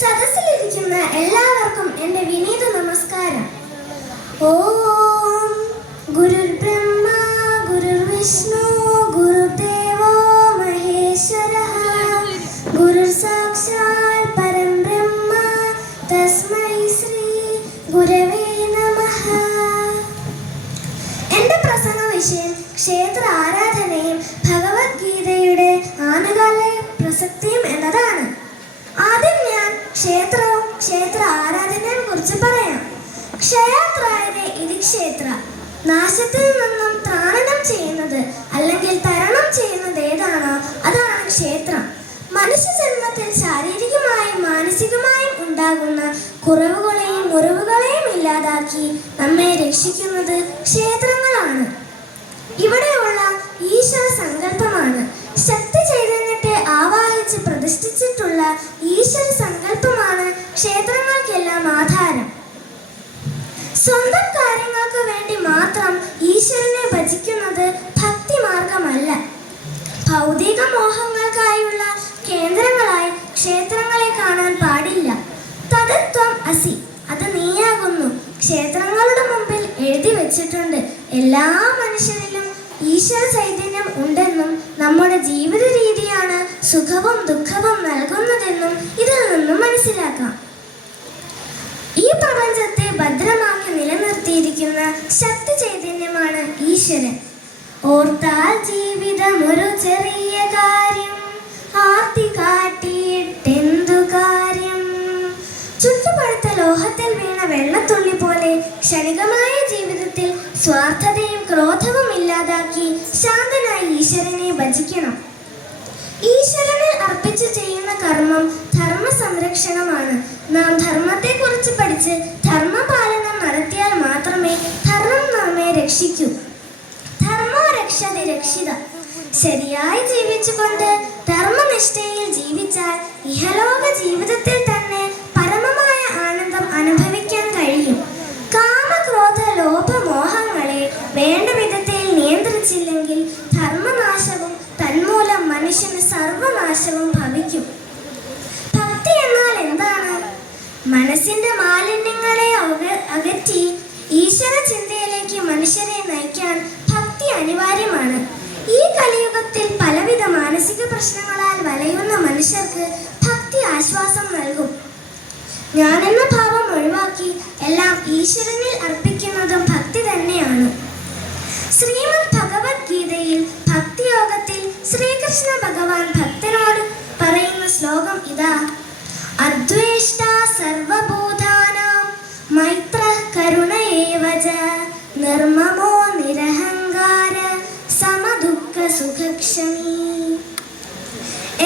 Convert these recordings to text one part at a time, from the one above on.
സദസ്സിലിരിക്കുന്ന എല്ലാവർക്കും എൻ്റെ വിനീത നമസ്കാരം. ഓം ഗുരുർബ്രഹ്മ ഗുരുർവിഷ്ണു ഗുരുദേവോ മഹേശ്വരഃ ഗുരുർ സാക്ഷാൽ പരം ബ്രഹ്മ തസ്മൈ ശ്രീ ഗുരവേ നമഃ. എൻ്റെ പ്രസംഗ വിഷയം ക്ഷേത്ര ആരാധനയും ഭഗവത്ഗീതയുടെ ആനുകാലിക പ്രസക്തിയും എന്നതാണ്. ആദ്യം ഞാൻ ക്ഷേത്രവും ക്ഷേത്ര ആരാധനയും കുറിച്ച് പറയാം. ക്ഷയാത്രായതേ ഇതി ക്ഷേത്ര. നാശത്തിൽ നിന്നും ത്രാണനം ചെയ്യുന്നത് അല്ലെങ്കിൽ തരണം ചെയ്യുന്നത് ഏതാണോ അതാണ് ക്ഷേത്രം. മനുഷ്യജന്മത്തിൽ ശാരീരികമായും മാനസികമായും ഉണ്ടാകുന്ന കുറവുകളെയും മുറിവുകളെയും ഇല്ലാതാക്കി നമ്മെ രക്ഷിക്കുന്നത് ക്ഷേത്രങ്ങളാണ്. ഇവിടെയുള്ള ഈശ്വര സങ്കല്പമാണ്. ശക്തി ചൈതന്യത്തെ ആവാഹിച്ച് പ്രതിഷ്ഠിച്ചിട്ടുള്ള ഈശ്വര സങ്കല്പമാണ് ക്ഷേത്രങ്ങൾക്കെല്ലാം ആധാരം. സ്വന്തം കാര്യങ്ങൾക്ക് വേണ്ടി മാത്രം ഈശ്വരനെ ഭജിക്കുന്നത് ഭക്തി മാർഗമല്ല. ഭൗതിക മോഹങ്ങൾക്കായുള്ള കേന്ദ്രങ്ങളായി ക്ഷേത്രങ്ങളെ കാണാൻ പാടില്ല. തദത്വം അസി, അത് നീയാകുന്നു. ക്ഷേത്രങ്ങളുടെ മുമ്പിൽ എഴുതി വെച്ചിട്ടുണ്ട്, എല്ലാ മനുഷ്യരിലും ഈശ്വര ചൈതന്യം ഉണ്ടെന്നും നമ്മുടെ ജീവിത രീതിയാണ് സുഖവും ദുഃഖവും നൽകുന്നതെന്നും ഇതിൽ നിന്നും മനസ്സിലാക്കാം. ഈ പ്രപഞ്ചത്തെ ഭദ്രമാക്കി നിലനിർത്തിയിരിക്കുന്ന ശക്തി ചൈതന്യമാണ് ഈശ്വരൻ. ഓർത്താൽ ജീവിതം ഒരു ചെറിയ കാര്യം, ആർത്തി കാട്ടിയിട്ടെന്തു കാര്യം. ചുട്ടുപഴുത്ത ലോഹത്തിൽ വീണ വെള്ളത്തുള്ളി പോലെ ക്ഷണികമായ ജീവിതത്തിൽ സ്വാർത്ഥതയും ക്രോധവും ഇല്ലാതാക്കി ശാന്തനായി ഈശ്വരനെ ഭജിക്കണം. ഈശ്വരനെ അർപ്പിച്ച് ചെയ്യുന്ന കർമ്മം ധർമ്മ സംരക്ഷണമാണ്. നാം ധർമ്മത്തെക്കുറിച്ച് പഠിച്ച് ധർമ്മപാലനം നടത്തിയാൽ മാത്രമേ ധർമ്മം നമ്മെ രക്ഷിക്കൂ. ധർമ്മോ രക്ഷതി രക്ഷിത. ശരിയായി ജീവിച്ചുകൊണ്ട് ധർമ്മനിഷ്ഠയിൽ ജീവിച്ചാൽ ഇഹലോക ജീവിതത്തിൽ തന്നെ പരമമായ ആനന്ദം അനുഭവിക്കാൻ കഴിയും. കാമക്രോധ ലോഭമോഹങ്ങളെ വേണ്ട വിധത്തിൽ നിയന്ത്രിച്ചില്ലെങ്കിൽ ധർമ്മനാശവും തന്മൂലം മനുഷ്യന് സർവനാശവും ഭവിക്കും. ഭക്തി എന്നാൽ എന്താണ്? മനസ്സിന്റെ മാലിന്യങ്ങളെ അകറ്റി ഈശ്വര ചിന്തയിലേക്ക് മനുഷ്യരെ നയിക്കാൻ ഭക്തി അനിവാര്യമാണ്. ഈ കലിയുഗത്തിൽ പലവിധ മാനസിക പ്രശ്നങ്ങളാൽ വലയുന്ന മനുഷ്യർക്ക് ഭക്തി ആശ്വാസം നൽകും. ഞാനെന്ന ഭാവം ഒഴിവാക്കി എല്ലാം ഈശ്വരനിൽ അർപ്പിക്കുന്നതും ഭക്തി തന്നെയാണ്. ശ്രീമദ് ഭഗവത്ഗീതയിൽ ഭക്തിയോഗത്തിൽ ശ്രീകൃഷ്ണ ഭഗവാൻ ഭക്തനോട് പറയുന്ന ശ്ലോകം ഇതാ: അദ്വേഷ്ട സർവഭൂതാനാം മൈത്രഃ കരുണ ഏവ ച നിർമ്മമോ നിരഹങ്കാര സമദുഃഖ സുഖക്ഷമീ.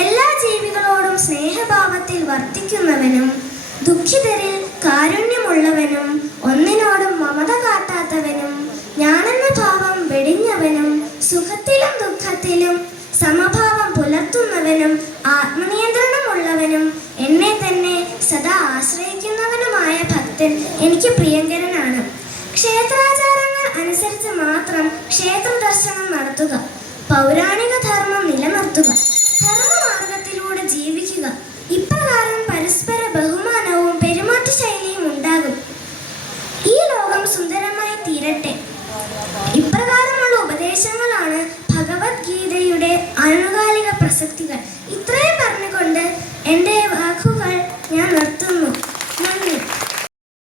എല്ലാ ജീവികളോടും സ്നേഹഭാവത്തിൽ വർത്തിക്കുന്നവനും ദുഃഖിതരിൽ കാരുണ്യമുള്ളവനും ഒന്നിനോടും മമത കാട്ടാത്തവനും ഞാനെന്ന ഭാവം വെടിഞ്ഞവനും സുഖത്തിലും ദുഃഖത്തിലും സമഭാവം പുലർത്തുന്നവനും ആത്മനിയന്ത്രണമുള്ളവനും എന്നെ തന്നെ സദാ ആശ്രയിക്കുന്നവനുമായ ഭക്തൻ എനിക്ക് പ്രിയങ്കരനാണ്. ക്ഷേത്രാചാരങ്ങൾ അനുസരിച്ച് മാത്രം ക്ഷേത്ര ദർശനം നടത്തുക, പൗരാണിക ധർമ്മം നിലനിർത്തുക, ധർമ്മമാർഗത്തിലൂടെ ജീവിക്കുക. ഇപ്രകാരം പരസ്പര ബഹുമാനവും പെരുമാറ്റശൈലിയും ഉണ്ടാകും. ഈ ലോകം സുന്ദരമായി തീരട്ടെ. ഇപ്രകാരമുള്ള ഉപദേശങ്ങളാണ് ഭഗവത്ഗീതയുടെ ആനുകാലിക പ്രസക്തികൾ. ഇത്രയും പറഞ്ഞുകൊണ്ട് എൻ്റെ വാക്കുകൾ ഞാൻ നിർത്തുന്നു.